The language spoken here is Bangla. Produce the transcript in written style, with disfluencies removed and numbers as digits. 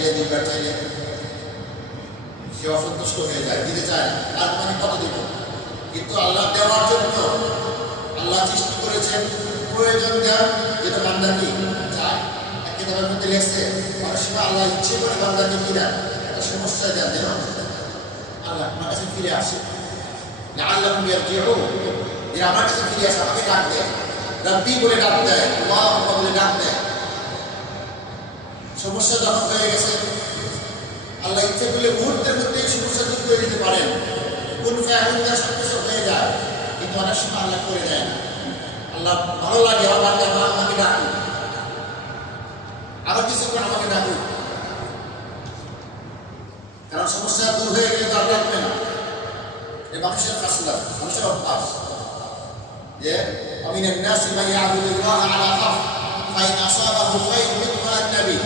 চাইলে দুইবার চাইলে সে অসন্তুষ্ট হয়ে যায়, দিতে চায় না, তার মানে কত দিব। কিন্তু আল্লাহ দেওয়ার জন্য আল্লাহ সৃষ্টি করেছেন প্রয়োজন দেওয়ার, যেটা বান্দা কি চায়। এক কিতাবের মধ্যে লেখছে অনেক সময় আল্লাহ ইচ্ছে করে বান্দাকে কি দেন, একটা সমস্যায় দেন যেন আল্লাহ আমার কাছে ফিরে আসে, না আল্লাহ যে আমার কাছে ফিরে আসে, আমাকে ডাক দেয়, রব্বি বলে ডাক দেয়, আল্লাহ বলে ডাক দেয়। সমস্যা যখন হয়ে গেছে আল্লাহ ইচ্ছে করলে মুহূর্তের মধ্যে সমস্যা দূর করে দিতে পারেন, কোন ফ্যামিলিটা সব কিছু হয়ে যায়। কিন্তু অনেক সময় আল্লাহ করে দেয় না। আল্লাহ ভালো লাগে আমার আমাকে ডাকুন, আরো কিছু করে আমাকে ডাকুন, কারণ সমস্যা দূর হয়ে গেলে তো আর ডাকবে না। এ মানুষের কাসলা, মানুষের অভ্যাস যে ومن الناس من يعبد الله على حرف فإن أصابه خير اطمأن به